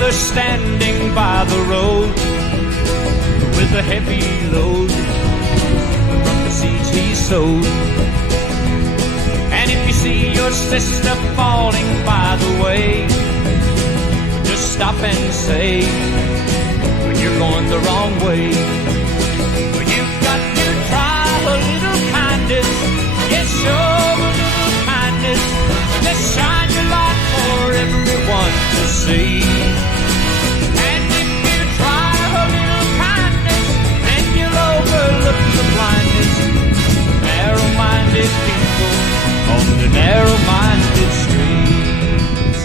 brother standing by the road with a heavy load from the seeds he sowed. And if you see your sister falling by the way, just stop and say, you're going the wrong way. You've got to try a little kindness. Yes, show a little kindness. Just shine your light for everyone to see. And if you try a little kindness, then you'll overlook the blindness. Narrow-minded people on the narrow-minded streets.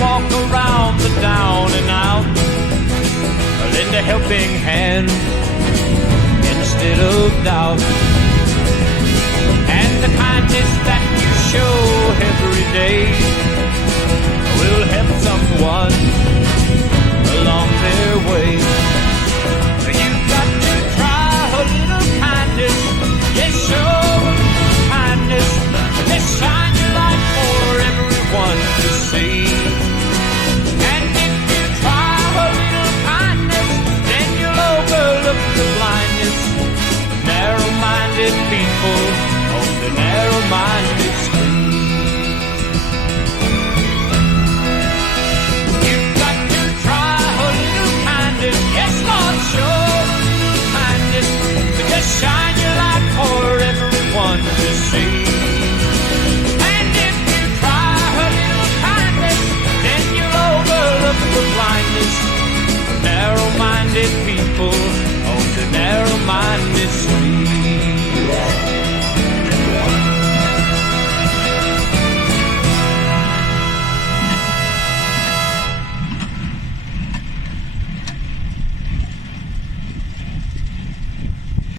Walk around the down and out, lend a helping hand instead of doubt.